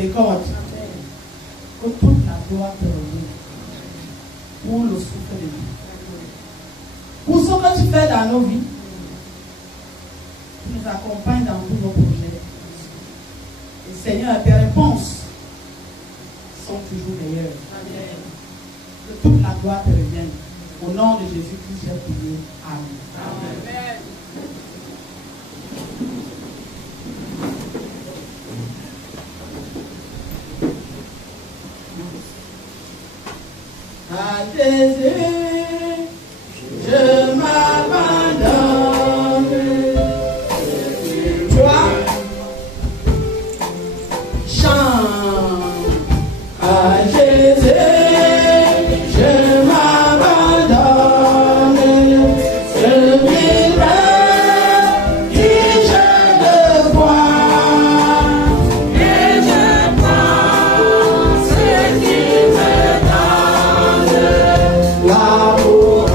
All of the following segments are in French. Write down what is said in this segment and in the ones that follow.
miséricorde. Que toute la gloire te revienne. Pour le souffle de vie. Pour ce que tu fais dans nos vies, tu nous accompagnes dans tous nos projets. Et Seigneur, tes réponses sont toujours meilleures. Amen. Que toute la gloire te revienne. Au nom de Jésus-Christ, j'ai prié. Amen. Amen. À Jésus, je m'abandonne. Toi, chante. À Jésus, je m'abandonne. Je vivrai qui je le vois. Et je prends ce qu'il me donne. L'amour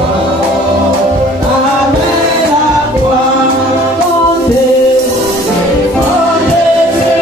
avec la volonté. Oh Jésus,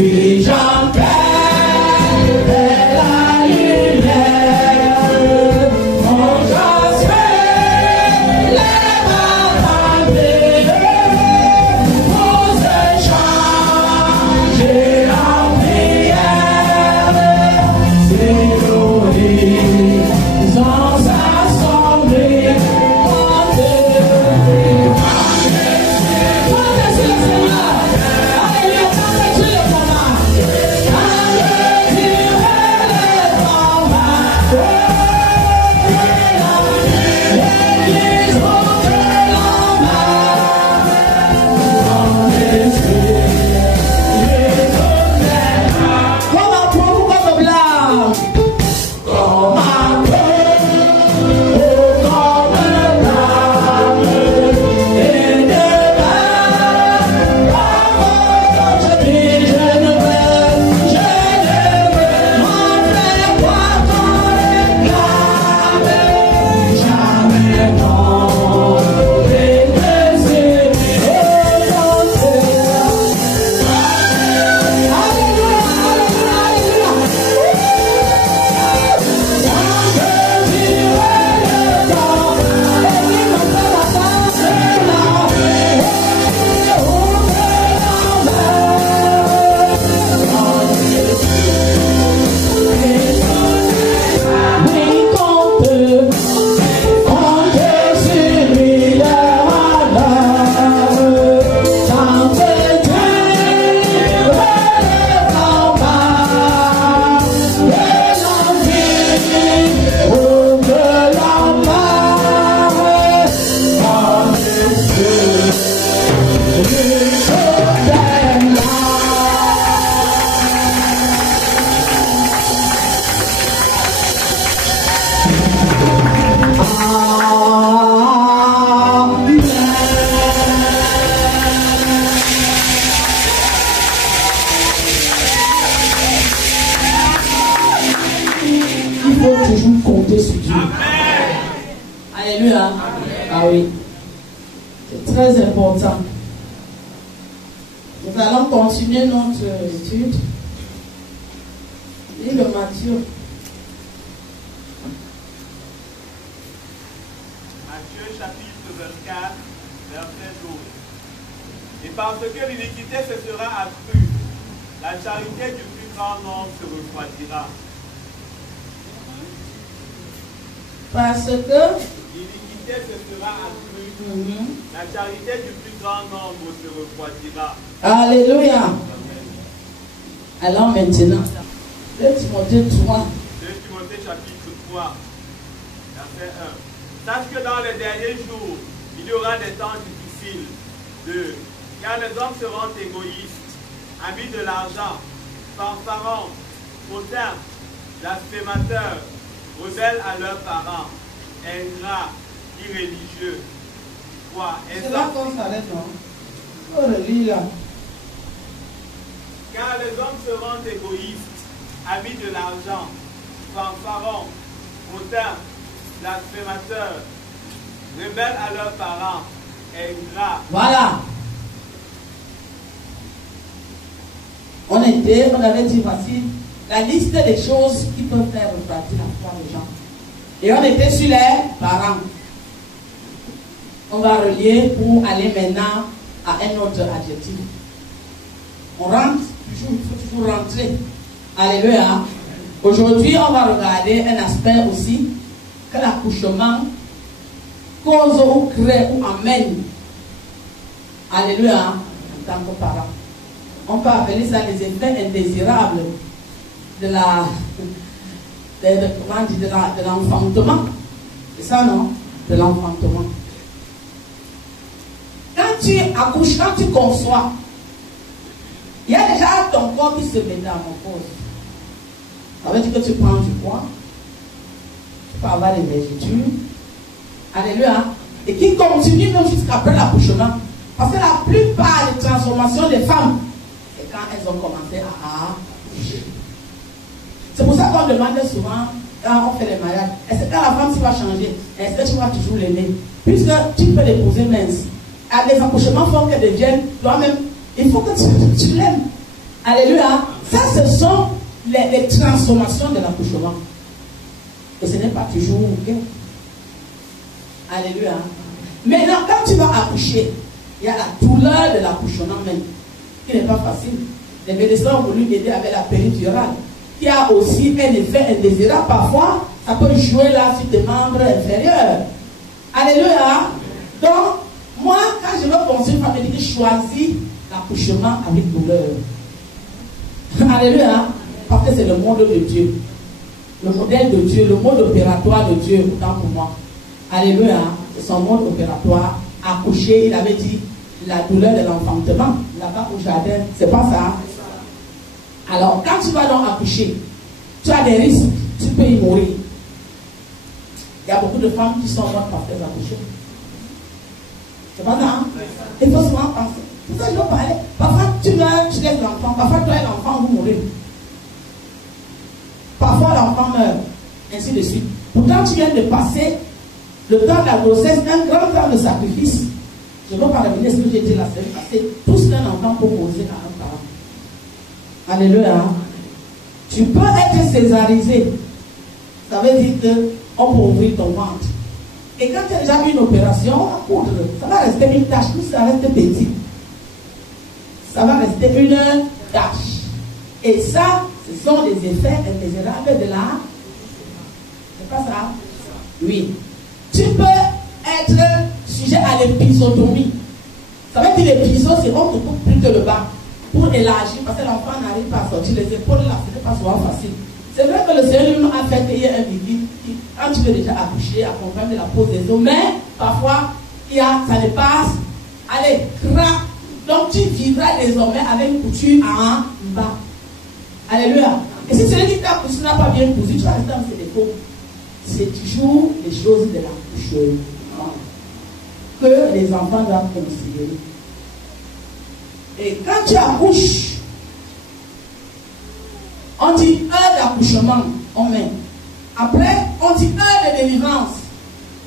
leader. Alléluia. Ah oui. C'est très important. Nous allons continuer notre étude. Et le Matthieu. Matthieu chapitre 24, verset 12. Et parce que l'iniquité se sera accrue, la charité du plus grand nombre se refroidira. Parce que L'iniquité se sera accrue, la charité du plus grand nombre se refroidira. Alléluia. Alors maintenant, 2 Timothée 3. 2 Timothée chapitre 3, verset 1. Sache que dans les derniers jours, il y aura des temps difficiles. 2. Car les hommes seront égoïstes, amis de l'argent, fanfarons, hautains, blasphémateurs, rebelles à leurs parents, ingrats, irréligieux. 3. C'est là qu'on s'arrête, non? Oh, le lit là. Car les hommes seront égoïstes, amis de l'argent, fanfarons, hautains, blasphémateurs, rebelles à leurs parents, ingrats. Voilà. On avait dit, voici la liste des choses qui peuvent faire refroidir la foi des gens. Et on était sur les parents. On va relier pour aller maintenant à un autre adjectif. On rentre, toujours, il faut toujours rentrer. Alléluia. Aujourd'hui, on va regarder un aspect aussi que l'accouchement cause ou crée ou amène. Alléluia. En tant que parent. On peut appeler ça les effets indésirables de l'enfantement. C'est ça, non? De l'enfantement. Quand tu accouches, quand tu conçois, il y a déjà ton corps qui se métamorphose. Ça veut dire que tu prends du poids, tu peux avoir des vergetures. Alléluia. Et qui continue même jusqu'après l'accouchement. Parce que la plupart des transformations des femmes, c'est quand elles ont commencé à accoucher. C'est pour ça qu'on demande souvent, quand on fait les mariages, est-ce que quand la femme va changer, est-ce que tu vas toujours l'aimer? Puisque tu peux l'épouser mince. Les accouchements font qu'elle devienne toi-même. Il faut que tu l'aimes. Alléluia. Ça, ce sont les transformations de l'accouchement. Et ce n'est pas toujours ok. Alléluia. Maintenant, quand tu vas accoucher, il y a la douleur de l'accouchement même, qui n'est pas facile. Les médecins ont voulu aider avec la péridurale, qui a aussi un effet indésirable. Parfois, ça peut jouer là sur tes membres inférieurs. Alléluia. Donc, moi, quand je veux construire une famille, je choisis l'accouchement avec douleur. Alléluia. Parce que c'est le monde de Dieu. Le modèle de Dieu, le mode opératoire de Dieu, autant pour moi. Alléluia. C'est son mode opératoire. Accoucher, il avait dit la douleur de l'enfantement. Là-bas au jardin, c'est pas ça. Alors, quand tu vas donc accoucher, tu as des risques. Tu peux y mourir. Il y a beaucoup de femmes qui sont mortes parce qu'elles accouchent. C'est pas ça, hein? Il faut souvent penser. C'est ça que je veux parler. Parfois, tu meurs, tu laisses l'enfant. Parfois, toi et l'enfant, vous mourrez. Parfois, l'enfant meurt. Ainsi de suite. Pourtant, tu viens de passer le temps de la grossesse, un grand temps de sacrifice. Je ne veux pas revenir à ce que j'ai dit la semaine passée. Tout ce qu'un enfant peut poser à un parent. Alléluia. Tu peux être césarisé. Ça veut dire qu'on peut ouvrir ton ventre. Et quand tu as déjà eu une opération, on va coudre. Ça va rester une tache, tout ça reste petit. Ça va rester une tache. Et ça, ce sont des effets indésirables de la... C'est pas ça? Oui. Tu peux être sujet à l'épisotomie. Ça veut dire l'épisode, c'est on te coupe plus que le bas pour élargir, parce que l'enfant n'arrive pas à sortir les épaules là, ce n'est pas souvent facile. C'est vrai que le Seigneur lui a fait payer un liquide qui, quand tu veux déjà accoucher, accompagne de la pose des os, mais parfois, ça ne passe. Allez, crac. Donc tu vivras désormais avec une couture en bas. Alléluia. Et si celui qui t'a cousu n'a pas bien cousu, tu vas rester dans ses défauts. C'est toujours les choses de l'accouchement que les enfants doivent considérer. Et quand tu accouches, on dit heure d'accouchement, on met. Après, on dit heure de délivrance.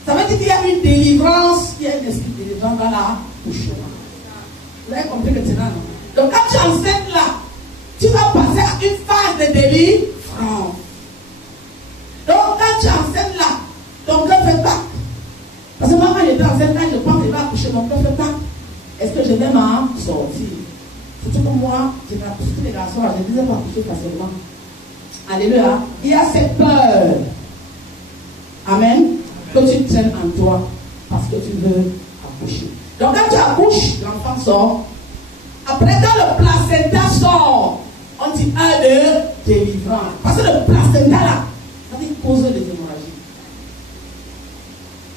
Ça veut dire qu'il y a une délivrance, il y a un esprit de délivrance dans l'accouchement. Vous avez compris maintenant, non? Donc quand tu es enceinte là, tu vas passer à une phase de délivrance. même à sortir. Surtout que moi, tous les garçons, je ne disais pas coucher facilement. Alléluia. Il y a cette peur. Amen. Que tu traînes en toi parce que tu veux accoucher. Donc quand tu accouches, l'enfant sort. Après, quand le placenta sort, on dit un de délivrance. Parce que le placenta là, ça cause des hémorragies.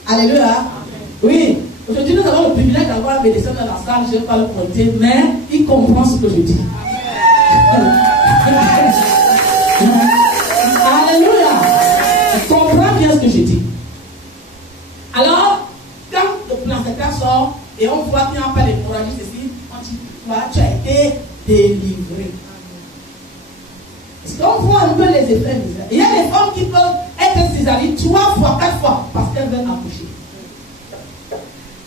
Alléluia. Oui. Aujourd'hui, nous avons le privilège d'avoir un médecin dans la salle. Je ne vais pas le compter, mais il comprend ce que je dis. Alléluia. Il comprend bien ce que je dis. Alors, quand le placenta sort et on voit qu'il n'y a pas d'hémorragie, ceci, on dit, tu as été délivré. Est-ce qu'on voit un peu les effets? Il y a des femmes qui peuvent être césariennes 3 fois, 4 fois parce qu'elles veulent accoucher.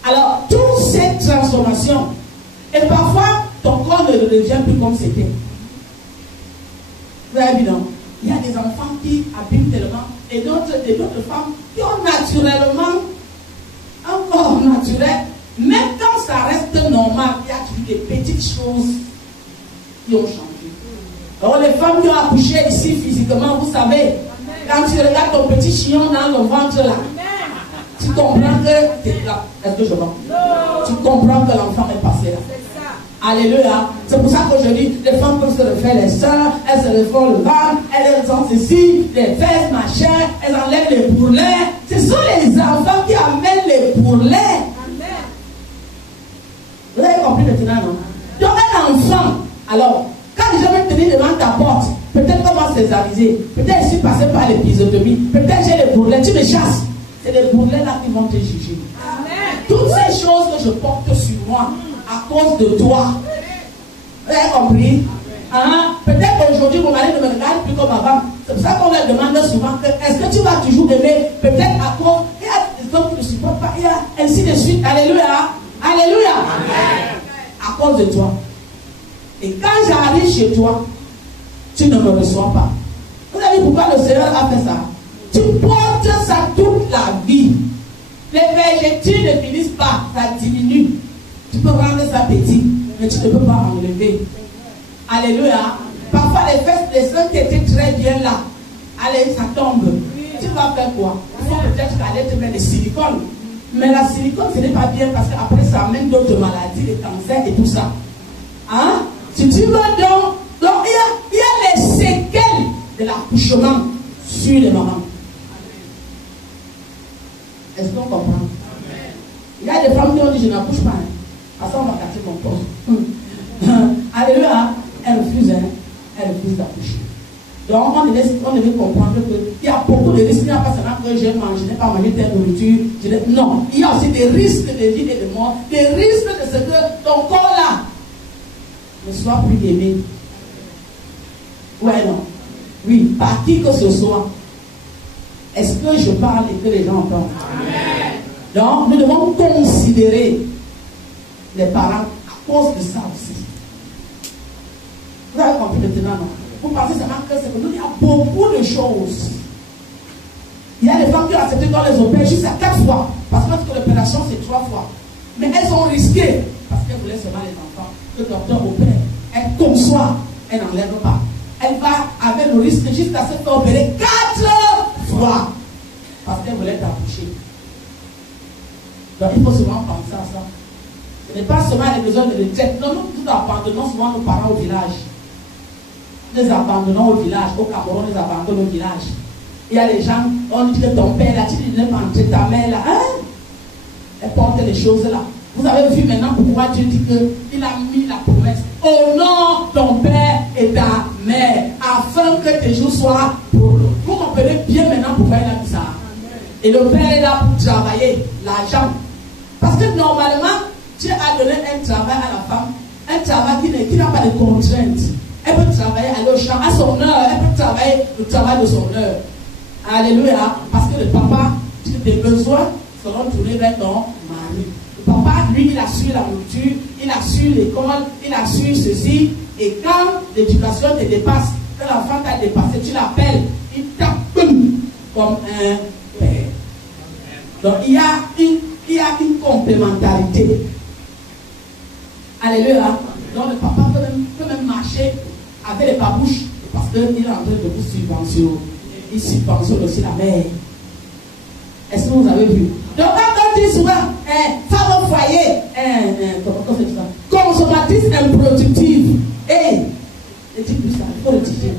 Alors, toutes ces transformations, et parfois, ton corps ne devient plus comme c'était. Vous avez vu, non? Il y a des enfants qui abîment tellement, et d'autres femmes qui ont naturellement un corps naturel, même quand ça reste normal, il y a des petites choses qui ont changé. Alors, les femmes qui ont accouché ici physiquement, vous savez, quand tu regardes ton petit chignon dans le ventre là, tu comprends que c'est là. Est-ce que je mens? Tu comprends que l'enfant est passé là. Alléluia. C'est pour ça qu'aujourd'hui, les femmes peuvent se refaire les seins, elles se refont le ventre, elles ont ceci, les fesses, machin, elles enlèvent les bourrelets. Ce sont les enfants qui amènent les bourrelets. Vous avez compris maintenant, non? Donc un enfant, alors, quand je vais me tenir devant ta porte, peut-être qu'on va césariser, peut-être je suis passé par l'épisotomie, peut-être j'ai les bourrelets, tu me chasses. C'est les bourrelets là qui vont te juger. Amen. Toutes ces choses que je porte sur moi à cause de toi. Vous avez compris? Hein? Peut-être qu'aujourd'hui mon mari ne me regarde plus comme avant. C'est pour ça qu'on leur demande souvent que est-ce que tu vas toujours aimer? Peut-être à cause. Il y a des hommes qui ne supportent pas. Il y a ainsi de suite. Alléluia. Alléluia. Amen. À cause de toi. Et quand j'arrive chez toi, tu ne me reçois pas. Vous savez pourquoi le Seigneur a fait ça? Tu portes ça toute la vie. Les végétaux ne finissent pas, ça diminue. Tu peux rendre ça petit, mais tu ne peux pas enlever. Alléluia. Parfois les fesses des seins qui étaient très bien là. Allez, ça tombe. Tu vas faire quoi? Il faut peut-être qu'aller te mettre des silicones. Mais la silicone, ce n'est pas bien parce qu'après ça amène d'autres maladies, les cancers et tout ça. Hein? Si tu veux donc il y a les séquelles de l'accouchement sur les mamans. Est-ce qu'on comprend? Amen. Il y a des femmes qui ont dit je n'accouche pas. À ça on va casser mon poste. Alléluia. Elle refuse d'accoucher. Donc on devait comprendre qu'il y a beaucoup de risques. Il n'y a pas seulement que je n'ai pas mangé telle nourriture. Non, il y a aussi des risques de vie et de mort. Des risques de ce que ton corps là ne soit plus aimé. Ouais, non. Oui, par qui que ce soit. Est-ce que je parle et que les gens entendent? Amen. Donc, nous devons considérer les parents à cause de ça aussi. Vous avez compris maintenant, non? Vous pensez seulement que c'est que nous, il y a beaucoup de choses. Il y a des femmes qui ont accepté qu'on les opère jusqu'à 4 fois. Parce que l'opération, c'est 3 fois. Mais elles ont risqué, parce qu'elles voulaient seulement les enfants, que le docteur opère. Elle conçoit, elle n'enlève pas. Elle va avec le risque jusqu'à se faire opérer 4 fois. Parce qu'elle voulait t'accoucher. Donc il faut souvent penser à ça. Ce n'est pas seulement les besoins de retraite. Non, nous abandonnons souvent nos parents au village. Nous les abandonnons au village. Au Cameroun, nous les abandonnons au village. Il y a des gens, on dit que ton père là, tu ne l'as pas entré ta mère là. Hein? Elle porte les choses là. Vous avez vu maintenant pourquoi Dieu dit qu'il a mis la promesse. Honore ton père et ta mère, afin que tes jours soient pour eux. Vous comprenez bien maintenant pourquoi il a dit ça. Et le père est là pour travailler l'argent. Parce que normalement, Dieu a donné un travail à la femme, un travail qui n'a pas de contraintes. Elle peut travailler à leur champ, à son heure, elle peut travailler le travail de son heure. Alléluia. Parce que le papa, tes besoins seront tournés vers ton mari. Le papa, lui, il assure la nourriture, il assure l'école, il assure ceci. Et quand l'éducation te dépasse, quand l'enfant t'a dépassé, tu l'appelles, il tape comme un père. Donc il y a une complémentarité. Alléluia. Donc le papa peut même marcher avec les babouches parce qu'il est en train de vous subventionner. Il subventionne aussi la mère. Est-ce que vous avez vu? Donc quand on dit souvent, femme au foyer, comment c'est ça? Consommatrice improductive. Ne dis plus ça, il faut le dire.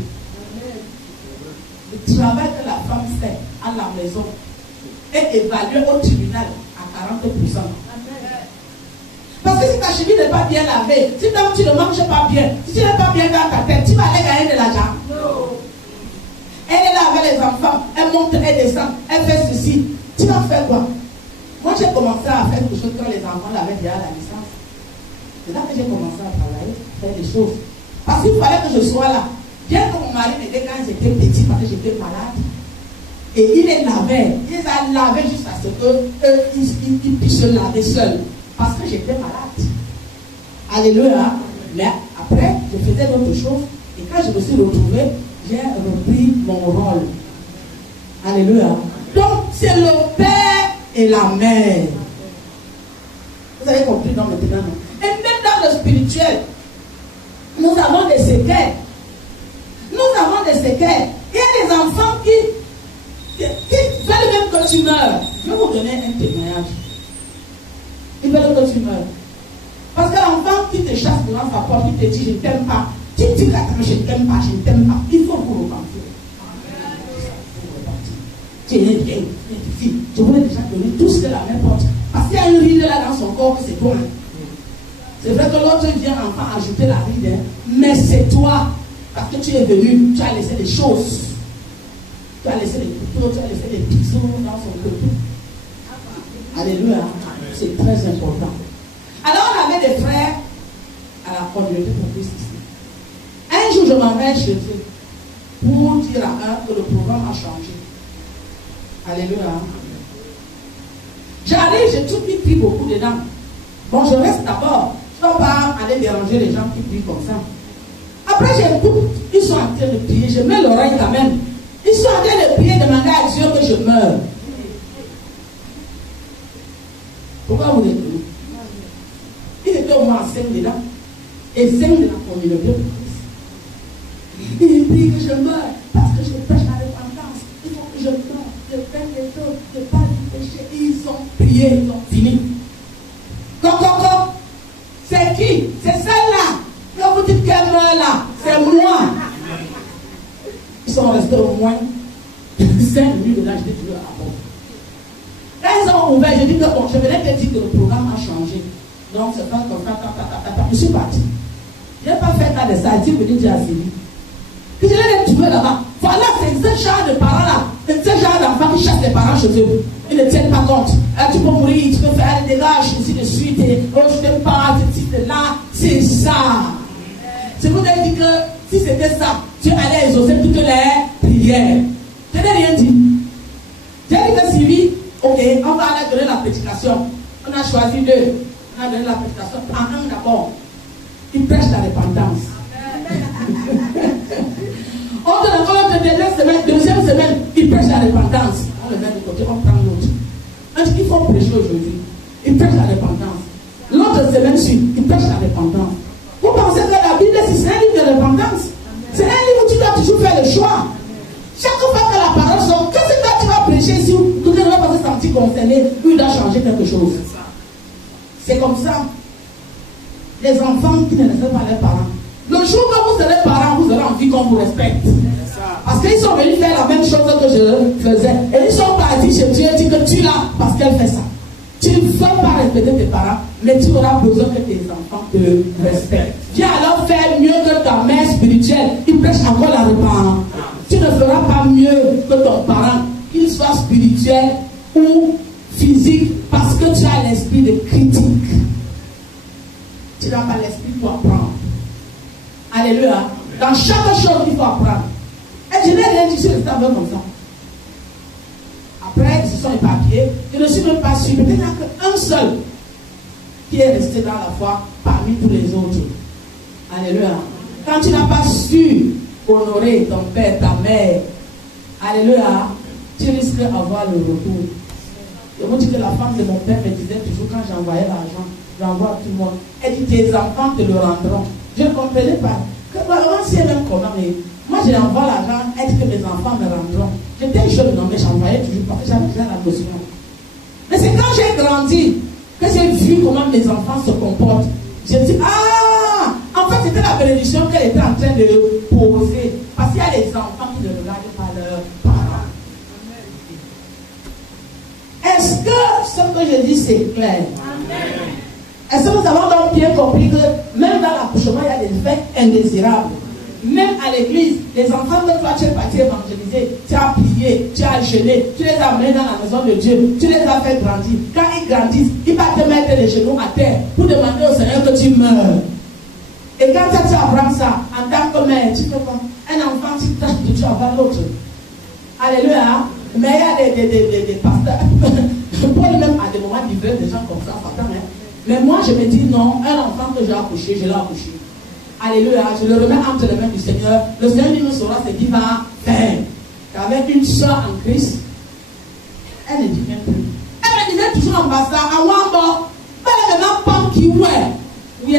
Le travail que la femme fait à la maison est évalué au tribunal à 40%. Parce que si ta cheville n'est pas bien lavée, si tu ne manges pas bien, si tu n'es pas bien dans ta tête, tu vas aller gagner de l'argent. Elle est là avec les enfants, elle monte, elle descend, elle fait ceci. Tu vas faire quoi? Moi j'ai commencé à faire quelque chose quand les enfants avaient déjà la licence. C'est là que j'ai commencé à travailler, faire des choses. Parce qu'il fallait que je sois là. Bien que mon mari m'aidait quand j'étais petit, parce que j'étais malade. Et il les lavait. Il les a lavés jusqu'à ce qu'ils puissent se laver seuls. Parce que j'étais malade. Alléluia. Mais après, je faisais d'autres choses. Et quand je me suis retrouvée, j'ai repris mon rôle. Alléluia. Donc, c'est le père et la mère. Vous avez compris donc maintenant. Et même dans le spirituel, nous avons des séquelles. Nous avons des séquelles. Il y a des enfants qui veulent même que tu meurs. Je vais vous donner un témoignage. Ils veulent que tu meurs. Parce que l'enfant qui te chasse devant sa porte, qui te dit je ne t'aime pas. Tu dis que je ne t'aime pas, je ne t'aime pas. Il faut vous repentir. Tu es une fille. Je voulais déjà donner tout ce que la mère porte. Parce qu'il y a une ride là dans son corps que c'est toi. C'est vrai que l'autre vient enfin ajouter la ride, mais c'est toi. Parce que tu es venu, tu as laissé les choses. Tu as laissé les couteaux, tu as laissé les bisous dans son couteau. Alléluia. C'est très important. Alors on avait des frères à la communauté pour Christ ici. Un jour je m'en vais chez eux pour dire à un que le programme a changé. Alléluia. J'arrive, j'ai tout pris beaucoup dedans. Bon, je reste d'abord. Je ne vais pas aller déranger les gens qui prient comme ça. Après, j'écoute. Ils sont en train de prier. Je mets l'oreille quand même. Ils sont en train de prier, demander à Dieu que je meure. Pourquoi vous êtes venus? Ils étaient au moins 5 dedans. Et 5 de la communauté de Christ. Ils prient que je meure parce que je prêche la repentance. Il faut que je meure. Je fais des choses, je parle du péché. Ils ont prié, ils ont fini. Coco, c'est qui? C'est celle-là. Quand vous dites qu'elle meurt là, c'est moi. Ils sont restés au moins 5 minutes de là, je dis toujours à bon. Quand ils ont ouvert, je dis que bon, je venais te dire que le programme a changé. Donc c'est pas comme ça, je suis parti. Je n'ai pas fait cas de ça, Dieu me dit à Sylvie. Que je l'ai trouvé là-bas. Voilà, c'est ce genre de parents-là. C'est ce genre d'enfants qui chassent les parents chez eux. Ils ne tiennent pas compte. Tu peux mourir, tu peux faire des dégâts, ainsi de suite. Et, oh, je t'aime pas, ceci, là. C'est ça. C'est pour te dire que si c'était ça, tu allais exaucer toutes les prières. Je n'ai rien dit. J'ai dit que Sylvie, ok, on va aller donner la prédication. On a choisi deux. On a donné la prédication. En un d'abord, il prêche la repentance. On donne encore l'autre deuxième semaine, il prêche la repentance. On le met de côté, on prend l'autre. On dit qu'il faut prêcher aujourd'hui. Il prêche la repentance. L'autre semaine suit, il prêche la repentance. Vous pensez que la Bible, c'est un livre de repentance? C'est un livre où tu dois toujours faire le choix. Chaque fois que la parole sort, qu'est-ce que tu vas prêcher si tout le monde va se sentir concerné, ou il doit changer quelque chose? C'est comme ça. Les enfants qui ne respectent pas leurs parents. Le jour que vous serez parents, vous aurez envie qu'on vous respecte. Parce qu'ils sont venus faire la même chose que je faisais. Et ils sont partis chez Dieu et disent que tu l'as parce qu'elle fait ça. Tu ne veux pas respecter tes parents, mais tu auras besoin que tes enfants te respectent. Viens alors faire mieux que ta mère spirituelle. Il prêche encore la repentance. Tu ne feras pas mieux que ton parent, qu'il soit spirituel ou physique, parce que tu as l'esprit de critique. Tu n'as pas l'esprit pour apprendre. Alléluia. Dans chaque chose, il faut apprendre. Et je n'ai rien dit sur le tableau comme ça. Après, ils se sont éparpillés. Je ne suis même pas sûr. Peut-être qu'il n'y a qu'un seul qui est resté dans la foi parmi tous les autres. Alléluia. Quand tu n'as pas su honorer ton père, ta mère, alléluia, tu risques d'avoir le retour. Je vous dis que la femme de mon père me disait toujours quand j'envoyais l'argent, j'envoie tout le monde. Elle dit, tes enfants te le rendront. Je ne comprenais pas. Vraiment, si elle aime comment, mais moi, je lui envoie l'argent, elle dit que mes enfants me rendront. J'étais jeune, non, mais j'envoyais toujours parce que j'avais déjà la notion. Mais c'est quand j'ai grandi que j'ai vu comment mes enfants se comportent. J'ai dit, ah, en fait, c'était la bénédiction qu'elle était en train de poser. Parce qu'il y a les enfants qui ne regardent pas leurs parents. Est-ce que ce que je dis, c'est clair? Est-ce que nous avons donc bien compris que même dans l'accouchement, il y a des effets indésirables? Même à l'église, les enfants que toi tu es parti évangéliser, tu as prié, tu as jeûné, tu les as amenés dans la maison de Dieu, tu les as fait grandir. Quand ils grandissent, il va te mettre les genoux à terre pour demander au Seigneur que tu meurs. Et quand tu apprends ça, en tant que mère, tu fais quoi? Un enfant, tu tâches de Dieu avant l'autre. Alléluia. Mais il y a des pasteurs. Paul même à des moments livrer des gens comme ça, Satan, hein. Mais moi je me dis non, un enfant que j'ai accouché, je l'ai accouché. Alléluia, je le remets entre les mains du Seigneur. Le Seigneur lui nous saura ce qu'il va faire. Qu'avec une soeur en Christ, elle ne dit même plus. Elle me disait toujours en passant, à Wambo, elle ne m'a pas qui ouais. Oui,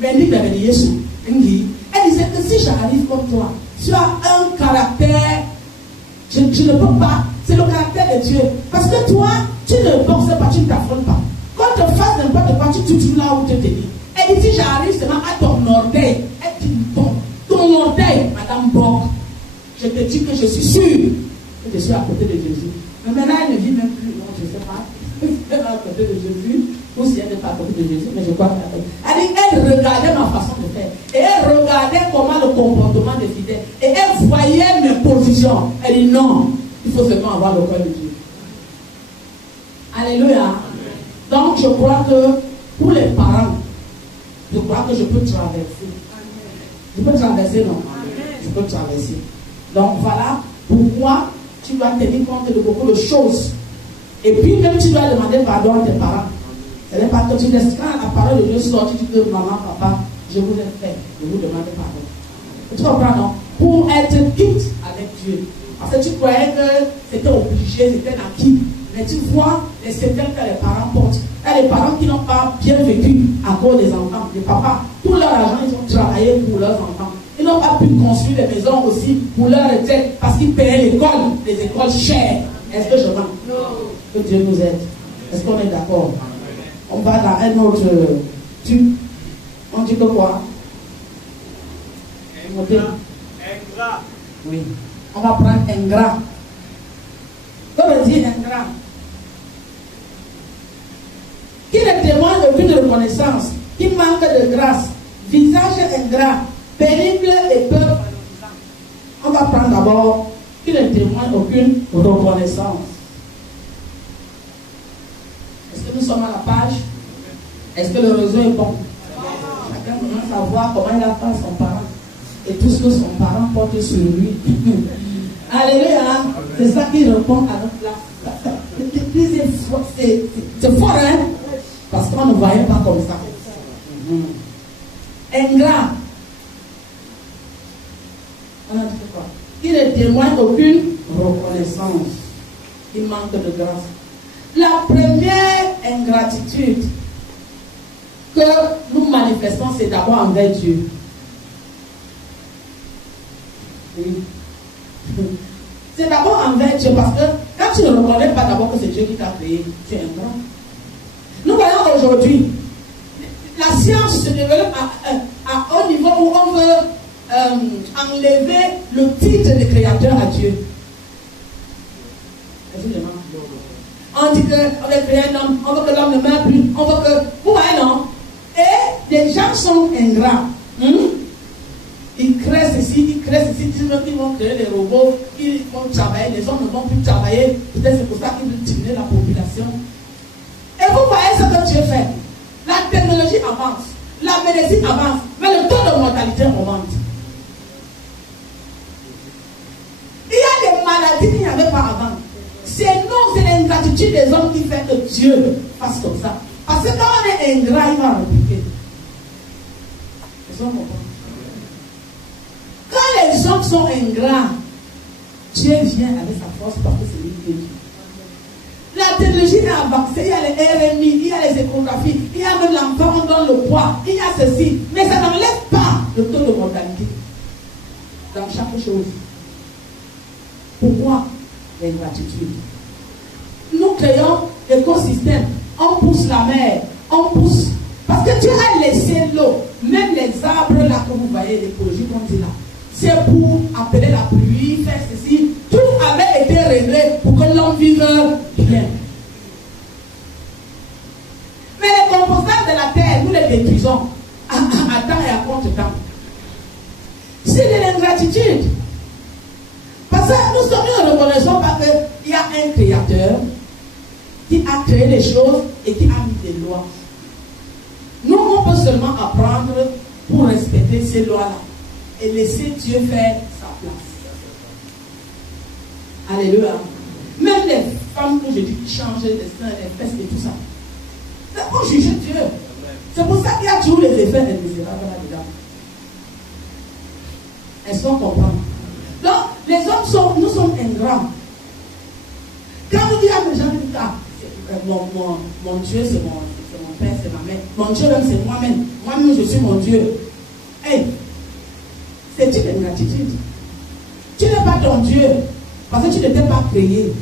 mais dit, mais Jésus. Elle disait que si j'arrive comme toi, tu as un caractère, je ne peux pas, c'est le caractère de Dieu. Parce que toi, tu ne boxes pas, tu ne t'affrontes pas. Quand tu fasses n'importe quoi, tu te trouves là où tu te dis. Elle dit, si j'arrive seulement à ton orteil, elle dit, ton orteil, Madame Bock, je te dis que je suis sûre que je suis à côté de Jésus. Mais maintenant, elle ne vit même plus, non, je ne sais pas, elle est à côté de Jésus, ou si elle n'est pas à côté de Jésus, mais je crois qu'elle. Elle dit, elle regardait ma façon de faire, et elle regardait comment le comportement des fidèles, et elle voyait mes positions. Elle dit, non, il faut seulement avoir le cœur de Dieu. Alléluia. Donc, je crois que pour les parents, je crois que je peux traverser. Je peux traverser, non? Je peux traverser. Donc voilà pourquoi tu dois tenir compte de beaucoup de choses. Et puis même tu dois demander pardon à tes parents. Ce n'est pas que tu laisses quand la parole de Dieu sort, tu dis que maman, papa, je vous ai fait, je vous demande pardon. Tu comprends, non? Pour être quitte avec Dieu. Parce que tu croyais que c'était obligé, c'était acquis. Mais tu vois les séquelles que les parents portent. Il y a des parents qui n'ont pas bien vécu à cause des enfants, des papas. Tout leur argent, ils ont travaillé pour leurs enfants. Ils n'ont pas pu construire des maisons aussi pour leur retraite parce qu'ils payaient l'école, les écoles chères. Est-ce que je mens? Non. Que Dieu nous aide. Est-ce qu'on est d'accord? On va dans un autre tube. On dit que quoi? Ingrat. Oui. On va prendre ingrat. Que veut dire ingrat? Qui ne témoigne aucune reconnaissance, qui manque de grâce, visage ingrat, pénible et peu valorisant. On va prendre d'abord qui ne témoigne aucune reconnaissance. Est-ce que nous sommes à la page? Est-ce que le réseau est bon? Chacun commence à voir comment il a fait son parent et tout ce que son parent porte sur lui. Alléluia, c'est ça qui répond à notre place. C'est fort, hein? Parce qu'on ne voyait pas comme ça. Ingrat. On a dit quoi? Il ne témoigne aucune reconnaissance. Il manque de grâce. La première ingratitude que nous manifestons, c'est d'abord envers Dieu. Oui. C'est d'abord envers Dieu parce que quand tu ne reconnais pas d'abord que c'est Dieu qui t'a créé, tu es ingrat. Nous voyons aujourd'hui, la science se développe à un niveau où on veut enlever le titre de créateur à Dieu. On dit qu'on veut créer un homme, on veut que l'homme ne meure plus, on veut que... Vous voyez, non? Et les gens sont ingrats. Ils créent ceci, ils disent qu'ils vont créer des robots, ils vont travailler, les hommes ne vont plus travailler. Peut-être c'est pour ça qu'ils veulent diminuer la population. Et vous voyez ce que Dieu fait. La technologie avance, la médecine avance, mais le taux de mortalité augmente. Il y a des maladies qu'il n'y avait pas avant. C'est l'ingratitude des hommes qui fait que Dieu fasse comme ça. Parce que quand on est ingrat, il va répliquer. Quand les gens sont ingrats, Dieu vient avec sa force parce que c'est lui qui est Dieu. La technologie est avancée, il y a les RMI, il y a les échographies, il y a même l'enfant dans le poids, il y a ceci. Mais ça n'enlève pas le taux de mortalité dans chaque chose. Pourquoi l'ingratitude? Nous créons l'écosystème, on pousse la mer, on pousse. Parce que Dieu a laissé l'eau, même les arbres là que vous voyez, l'écologie qu'on dit là, c'est pour appeler la pluie, faire ceci. Tout avait été réglé pour que l'homme vive bien. Mais les composantes de la terre, nous les détruisons à temps et à contre-temps. C'est de l'ingratitude. Parce que nous sommes une reconnaissance parce qu'il y a un créateur qui a créé les choses et qui a mis des lois. Nous, on peut seulement apprendre pour respecter ces lois-là et laisser Dieu faire sa place. Alléluia. Même les femmes que je dis qui changent les seins, les fesses et tout ça. C'est pour juger Dieu. C'est pour ça qu'il y a toujours les effets des misérables là-dedans. Est-ce qu'on comprend? Donc, les hommes nous sommes ingrats. Quand vous dites à mes gens, mon Dieu, c'est mon père, c'est ma mère. Mon Dieu même, c'est moi-même. Moi-même, je suis mon Dieu. Hey, c'est une ingratitude. Tu n'es pas ton Dieu parce que tu n'étais pas créé.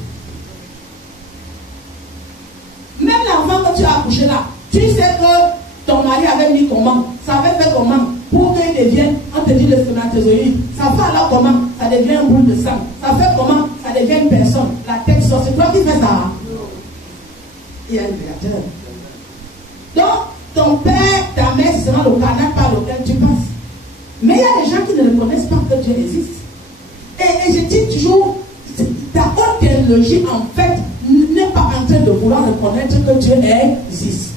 Même l'enfant que tu as accouché là, tu sais que ton mari avait mis comment, ça avait fait comment pour qu'il devienne, on te dit le spermatozoïde. Ça fait alors comment, ça devient un boule de sang. Ça fait comment, ça devient une personne. La tête sort, c'est toi qui fais ça. Il y a un créateur. Donc, ton père, ta mère, ce sera le canal par lequel tu passes. Mais il y a des gens qui ne reconnaissent pas que Dieu existe. Et je dis toujours, ta haute théologie, en fait, n'est pas en train de vouloir reconnaître que Dieu existe.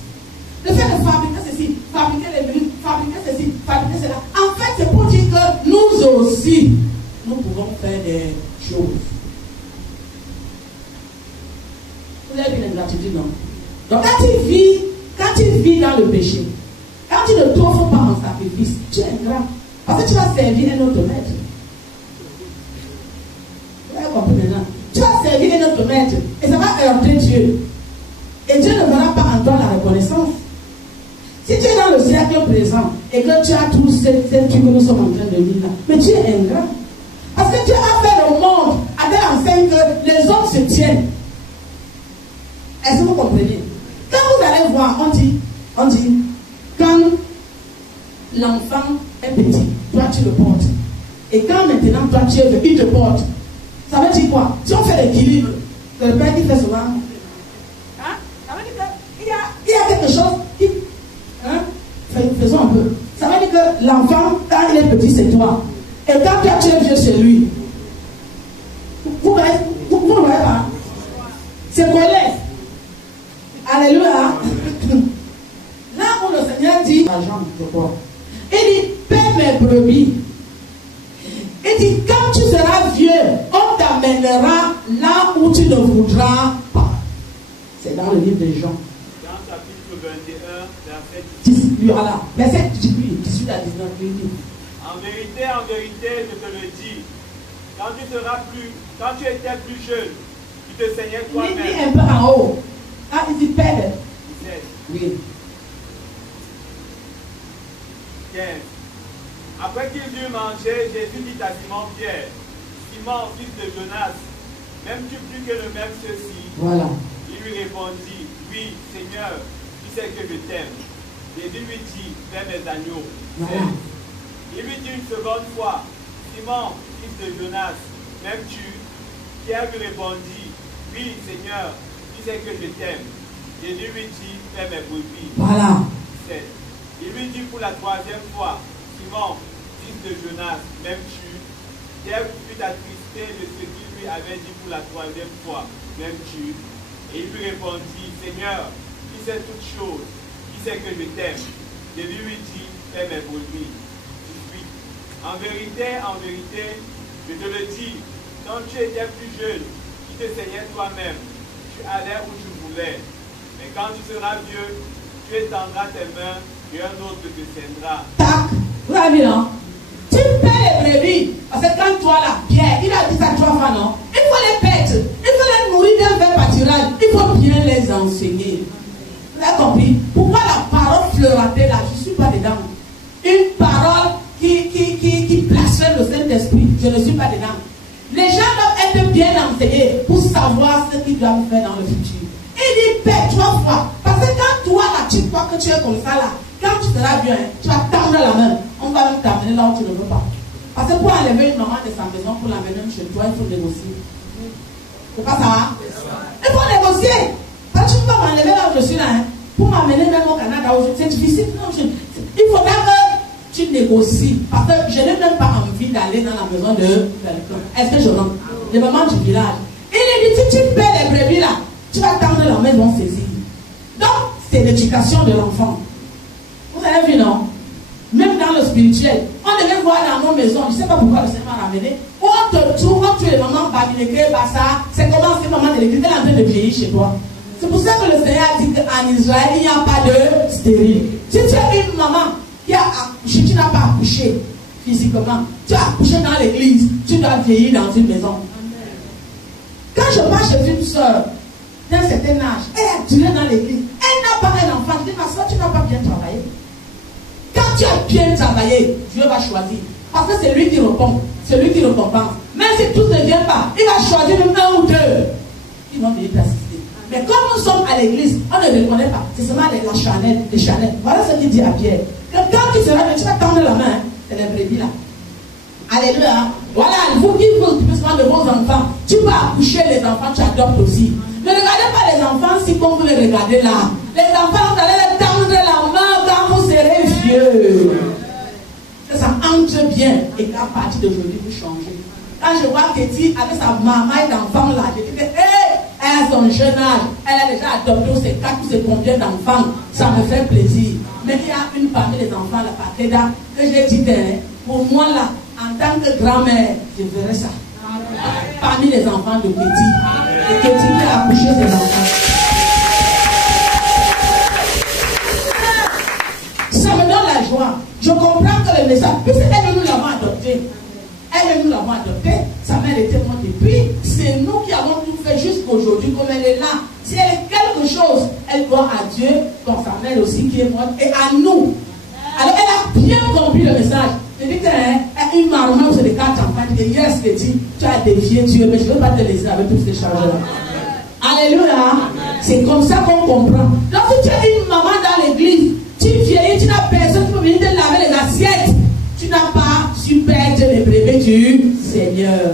Le fait de fabriquer ceci, fabriquer les muscles, fabriquer ceci, fabriquer cela, en fait, c'est pour dire que nous aussi, nous pouvons faire des choses. Vous avez vu l'ingratitude, non? Donc, quand tu vis dans le péché, quand tu ne t'offres pas en sacrifice, tu es ingrat. Parce que tu vas servir un autre maître. Vous avez compris maintenant? Tu vas servir un autre maître et ça va heurter Dieu. Et Dieu ne verra pas en toi la reconnaissance. Si tu es dans le siècle présent et que tu as tous ces trucs que nous sommes en train de vivre là, mais tu es ingrat. Parce que Dieu a fait le monde à telle enseigne que les hommes se tiennent. Est-ce que vous comprenez? Quand vous allez voir, on dit, quand l'enfant est petit, toi tu le portes. Et quand maintenant toi tu es vieux, il te porte. Ça veut dire quoi? Si on fait l'équilibre, c'est le père qui fait souvent. Hein? Ça veut dire qu'il y a quelque chose qui. Hein? Faisons un peu. Ça veut dire que l'enfant, quand il est petit, c'est toi. Et quand toi tu es vieux, c'est lui. Vous ne voyez pas? C'est collé. Alléluia. Là où le Seigneur dit, il dit, paie mes brebis. Il dit, quand tu seras vieux, on t'amènera là où tu ne voudras pas. C'est dans le livre de Jean. Dans chapitre 21, verset 10. Voilà, verset 18 à 19. En vérité, je te le dis, quand tu étais plus jeune, tu te saignais toi-même. Lis un peu en haut. Ah, il dit père. Oui. 15. Après qu'ils eurent mangé, Jésus dit à Simon-Pierre, Simon, fils de Jonas, m'aimes-tu plus que le même ceci? Voilà. Il lui répondit, oui, Seigneur, tu sais que je t'aime. Jésus lui dit, fais mes agneaux. Voilà. Il lui dit une seconde fois, Simon, fils de Jonas, m'aimes-tu? Pierre lui répondit, oui, Seigneur, tu sais que je t'aime. Jésus lui dit, fais mes brebis. Voilà. 17. Il lui dit pour la troisième fois, Simon, fils de Jonas, m'aimes-tu? Pierre fut attristé de ce qu'il lui avait dit pour la troisième fois, m'aimes-tu? Et il lui répondit, Seigneur, tu sais toutes choses, tu sais que je t'aime. Jésus lui dit, fais mes brebis. 18. En vérité, je te le dis, quand tu étais plus jeune, tu te saignais toi-même, tu allais où tu voulais. Mais quand tu seras vieux, tu étendras tes mains et un autre te saignera. Tac, vous avez vu, non? Tu paies les brebis. Parce que quand toi, la pierre, il a dit ça 3 fois, non? Il faut les pète. Il faut les nourrir d'un verre pâturage. Il il faut bien les enseigner. Vous avez compris? Pourquoi la parole fleuratée là, je ne suis pas dedans. Une parole qui blasphème le Saint-Esprit, je ne suis pas dedans. Les gens doivent être bien enseignés pour savoir ce qu'ils doivent faire dans le futur. Il dit paix 3 fois. Parce que quand toi là, tu crois que tu es comme ça là, quand tu seras bien, tu vas tendre la main. On va même t'amener là où tu ne veux pas. Parce que pour enlever une maman de sa maison, pour l'amener chez toi, il faut négocier. C'est pas ça? Il faut négocier. Parce que tu ne peux pas m'enlever là où je suis là. Hein. Pour m'amener même au Canada, c'est difficile. Non, il faudra que tu négocies. Parce que je n'ai même pas envie d'aller dans la maison de quelqu'un. Est-ce que je rentre? Les mamans du village. Il dit, si tu paies les brebis là, tu vas tendre la main, ils vont saisir. Donc, c'est l'éducation de l'enfant. Vous avez vu, non? Même dans le spirituel, on devait voir dans nos maisons, je ne sais pas pourquoi le Seigneur m'a ramené, où on te trouve, quand tu es maman babinéquée, c'est comment c'est maman de l'église, elle est en train de vieillir chez toi. C'est pour ça que le Seigneur a dit qu'en Israël, il n'y a pas de stérile. Si tu es une maman qui a accouché, tu n'as pas accouché physiquement, tu as accouché dans l'église, tu dois vieillir dans une maison. Quand je pars chez une soeur d'un certain âge, elle a duré dans l'église, elle n'a pas un enfant, je dis, ma soeur, tu n'as pas bien travaillé. Quand tu as bien travaillé, Dieu va choisir. Parce que c'est lui qui répond, c'est lui qui récompense. Même si tout ne vient pas, il va choisir même 1 ou 2. Ils vont venir t'assister. Mais comme nous sommes à l'église, on ne reconnaît pas. C'est seulement la Chanel, les Chanel. Voilà ce qu'il dit à Pierre. Que quand tu seras, tu vas tendre la main, c'est les brebis là. Alléluia. Voilà, vous qui vous occupez souvent de vos enfants, tu vas accoucher les enfants, tu adoptes aussi. Ne regardez pas les enfants si comme vous les regardez là. Les enfants, vous allez les tendre la main quand vous serez vieux. Que ça entre bien et qu'à partir d'aujourd'hui, vous changez. Quand je vois Kéti avec sa maman d'enfant là, je dis que, elle a son jeune âge, elle a déjà adopté ses 4 ou ses combien d'enfants, ça me fait plaisir. Mais il y a une parmi les enfants, la Paqueda, que j'ai dit, pour moi là, en tant que grand-mère, je verrai ça. Parmi les enfants de Kéti. Et Kéti qui a accouché ses enfants. Ça me donne la joie. Je comprends que le message, puisque elle nous l'avons adopté. Elle nous l'avons adopté, sa mère était morte depuis. C'est nous qui avons tout fait jusqu'aujourd'hui, comme elle est là. Si elle est quelque chose, elle doit à Dieu, comme sa mère aussi qui est morte, et à nous. Alors elle a bien compris le message. Je dis qu'une maman, c'est des 4 enfants, je dis, yes, tu as défié Dieu, mais je ne veux pas te laisser avec tous ces charges-là. Alléluia. C'est comme ça qu'on comprend. Donc si tu es une maman dans l'église, tu vieillis, tu n'as personne qui peut venir te laver les assiettes. Tu n'as pas su perdre les brevets du Seigneur.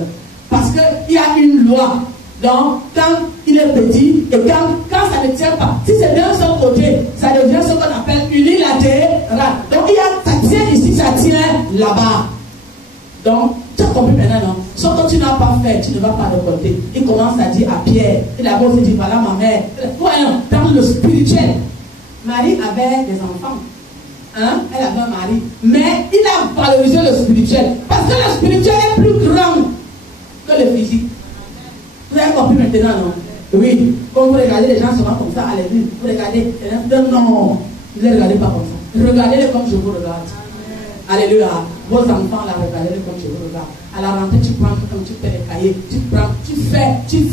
Parce qu'il y a une loi. Donc, quand il est petit et quand ça ne tient pas, si c'est d'un seul côté, ça devient ce qu'on appelle unilatéral. Donc, ça tient ici, ça tient là-bas. Donc, tu as compris maintenant, non? Sauf que tu n'as pas fait, tu ne vas pas récolter. Il commence à dire à Pierre, il a beau se dire, voilà ma mère. Voyons, dans le spirituel, Marie avait des enfants. Hein? Elle avait un mari. Mais il a valorisé le spirituel. Parce que le spirituel est plus grand que le physique. Vous avez compris maintenant, non? Oui. Quand vous regardez les gens souvent comme ça à l'église, vous regardez, non, ne les regardez pas comme ça. Regardez-les comme je vous regarde. Alléluia. Vos enfants, là, regardez-les comme je vous regarde. À la rentrée, tu prends, tu fais les cahiers, tu prends, tu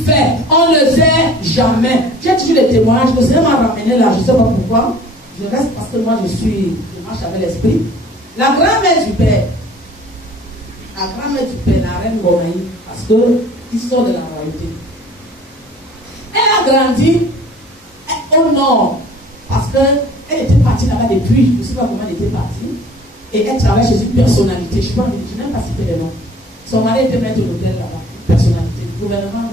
fais. On ne sait jamais. J'ai toujours les témoignages. Le Seigneur m'a ramené là, je ne sais pas pourquoi. Je reste parce que moi, je marche avec l'esprit. La grand-mère du père, la reine Gomaï, parce qu'il sort de la royauté. Elle a grandi au nord, parce qu'elle était partie là-bas depuis, je ne sais pas comment elle était partie, et elle travaille chez une personnalité, je n'aime pas citer les noms. Son mari était maître d'hôtel là-bas, personnalité, gouvernement.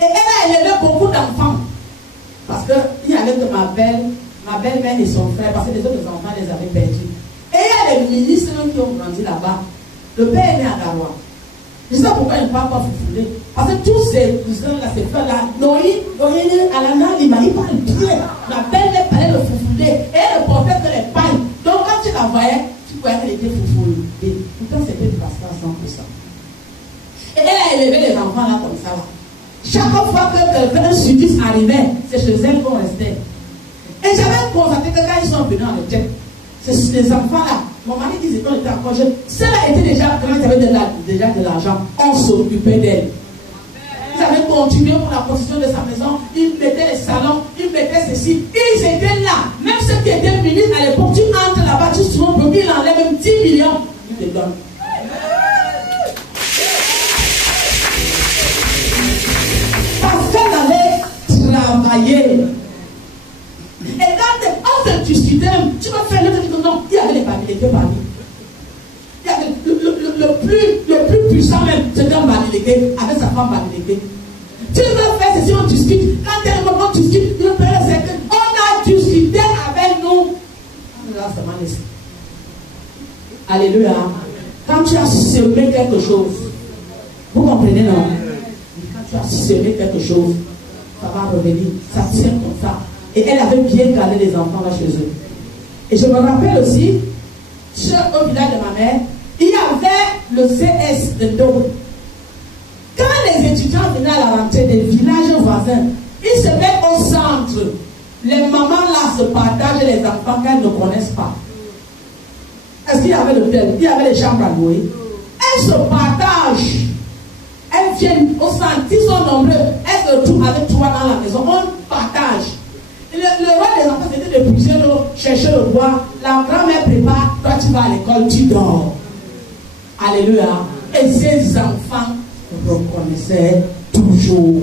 Et elle a élevé beaucoup d'enfants, parce qu'il y avait que ma belle-mère et son frère, parce que les autres enfants les avaient perdus. Et il y a les ministres qui ont grandi là-bas. Le père est né à Garoua. Je sais pas pourquoi il ne parle pas Foufoulé. Parce que tous ces cousins-là, ces frères-là, Noï, Alana, Lima, ils parlent bien. Ma belle-mère parlait de Foufoulé. Et elle ne portait que les pailles. Donc quand tu la voyais, tu croyais qu'elle était Foufoulé. Et pourtant, c'était du pasteur à 100%. Et elle a élevé les enfants là comme ça. Là. Chaque fois que quelqu'un sudiste arrivait, c'est chez elle qu'on restait. Et j'avais constaté que quand ils sont venus en retraite, c'est les enfants là, mon mari disait qu'on était encore jeune, celle-là était déjà, quand ils avaient déjà de l'argent, on s'occupait d'elle. Vous avait continué pour la construction de sa maison. Il mettait les salons, il mettait ceci. Ils étaient là. Même ceux qui étaient ministres à l'époque, tu entres là-bas, tu souvent pour qu'il enlève même 10 millions. Il te donne. Parce qu'elle avait travaillé. Et quand on te discutait, tu vas faire l'autre, tu dis non, il y avait les Bamilékés parmi. Il y avait le plus puissant même, c'était un Bamiléké avec sa femme Bamiléké. Tu veux faire ceci, on discute. Quand il y a un moment, on discute, le père c'est qu'on a discuté avec nous. Là, ça m'a laissé. Alléluia. Quand tu as semé quelque chose, vous comprenez, non? Quand tu as semé quelque chose, ça va revenir. Ça tient comme ça. Et elle avait bien gardé les enfants là chez eux. Et je me rappelle aussi, au village de ma mère, il y avait le CS de Ndou. Quand les étudiants venaient à la rentrée des villages voisins, ils se mettent au centre. Les mamans là se partagent les enfants qu'elles ne connaissent pas. Est-ce qu'il y avait l'hôtel? Il y avait les chambres à louer. Elles se partagent. Elles viennent au centre. Ils sont nombreux. Elles se retrouvent avec toi dans la maison. On partage. Le rôle des enfants, c'était de puiser l'eau, chercher le bois. La grand-mère prépare, toi tu vas à l'école, tu dors. Alléluia. Et ces enfants reconnaissaient toujours.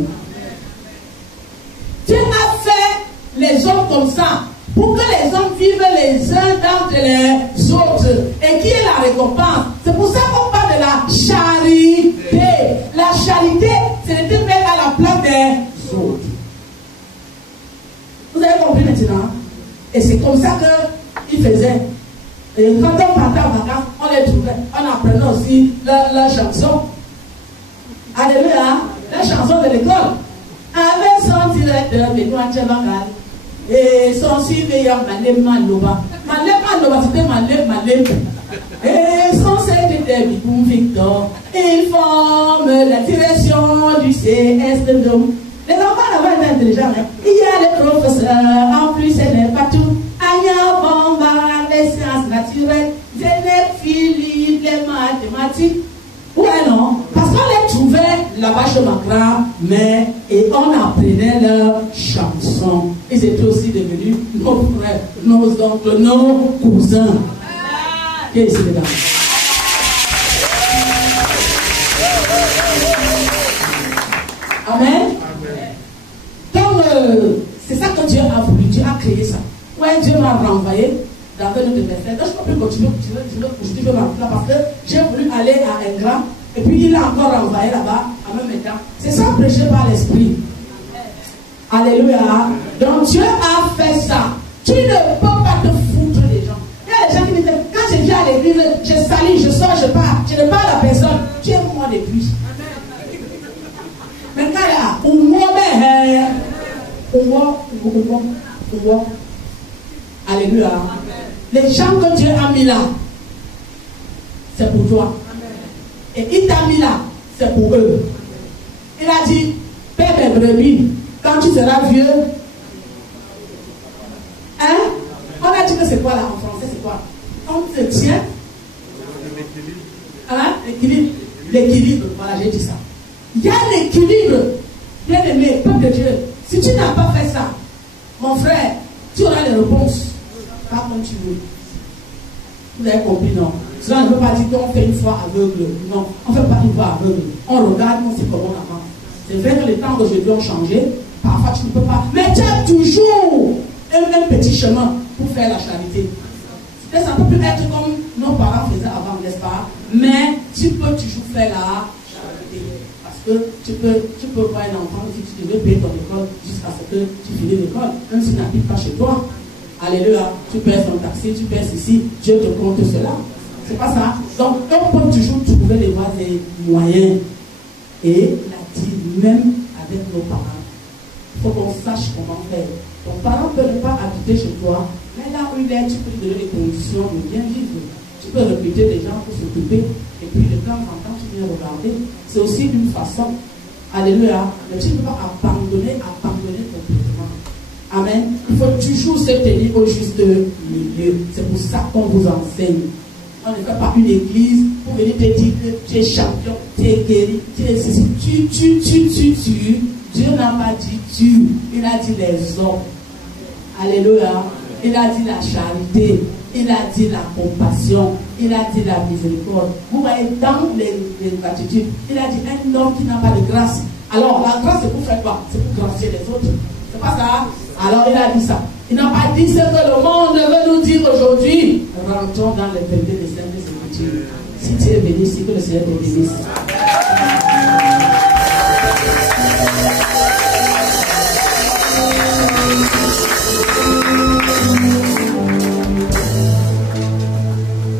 Dieu a fait les hommes comme ça, pour que les hommes vivent les uns d'entre les autres. Et qui est la récompense? C'est pour ça qu'on parle de la charité. La charité, c'est de te mettre à la place des autres. Vous avez compris maintenant? Et c'est comme ça qu'ils faisaient. Et quand on partait en vacances, on les trouvait. On apprenait aussi leur chanson. Alléluia. La chanson de l'école. Avec son directeur, Benoît Tchebangal. Et son surveillant, Malem Maloba. Malem Maloba, c'était Malem. Et son secrétaire, Bikoum Victor. Ils forment la direction du CS de Ndou. Les enfants là-bas étaient intelligents. Hein? Il y a les professeurs, en plus, ce n'est pas tout. Anya Bomba, les sciences naturelles, Zéné Philippe, les mathématiques. Ouais, non? Parce qu'on les trouvait là-bas chez ma grand-mère et on apprenait leurs chansons. Ils étaient aussi devenus nos frères, nos oncles, nos cousins. Qu'est-ce que c'est là? Amen. C'est ça que Dieu a voulu, Dieu a créé ça. Ouais, Dieu m'a renvoyé dans un autre verset. Donc je ne peux plus continuer, je vais m'arrêter là parce que j'ai voulu aller à un grand et puis il a encore renvoyé là-bas en même temps. C'est ça prêcher par l'esprit. Alléluia. Donc Dieu a fait ça. Tu ne peux pas te foutre des gens. Il y a des gens qui me disent, quand je viens à l'église, je salue, je sors, je pars. Je ne parle à personne. Tu es moi de plus. Mais quand il y a alléluia. Les gens que Dieu a mis là, c'est pour toi. Et il t'a mis là, c'est pour eux. Il a dit, paie mes brebis, quand tu seras vieux. Hein? On a dit que c'est quoi là en français, c'est quoi? On te tient. Hein? L'équilibre. L'équilibre, voilà, j'ai dit ça. Il y a l'équilibre. Bien aimé, peuple de Dieu. Si tu n'as pas fait ça, mon frère, tu auras les réponses. Pas comme tu veux. Vous avez compris, non? Cela ne veut pas dire qu'on fait une foi aveugle. Non, on ne fait pas une foi aveugle. On regarde, on sait comment on avance. C'est vrai que les temps d'aujourd'hui ont changé. Parfois, tu ne peux pas. Mais tu as toujours un petit chemin pour faire la charité. Ça peut plus être comme nos parents faisaient avant, n'est-ce pas? Mais tu peux toujours faire la charité. Parce que tu peux voir un enfant si tu devais payer ton école jusqu'à ce que tu finis l'école, même s'il n'habite pas chez toi. Alléluia. Tu payes son taxi, tu payes ceci, Dieu te compte cela. C'est pas ça. Donc, on peut toujours trouver des voies et moyens. Et il a dit, même avec nos parents, il faut qu'on sache comment faire. Ton parent ne peut pas habiter chez toi, mais là où il est, tu peux lui donner des conditions de bien vivre. Tu peux recruter des gens pour s'occuper, et puis de temps en temps, tu viens regarder. C'est aussi une façon. Alléluia. Mais tu ne peux pas abandonner complètement. Amen. Il faut toujours se tenir au juste milieu. C'est pour ça qu'on vous enseigne. On ne fait pas une église pour venir te dire que tu es champion, tu es guéri, tu es ceci. Tu. Dieu n'a pas dit tu, il a dit les hommes. Alléluia. Il a dit la charité, il a dit la compassion, il a dit la miséricorde. Vous voyez, dans les gratitudes, il a dit un homme qui n'a pas de grâce. Alors, la grâce, c'est pour faire quoi? C'est pour gracier les autres. C'est pas ça? Alors, il a dit ça. Il n'a pas dit ce que le monde veut nous dire aujourd'hui. Rentrons dans les vérités des Saintes Écritures. Si tu es béni, c'est que le Seigneur te bénisse.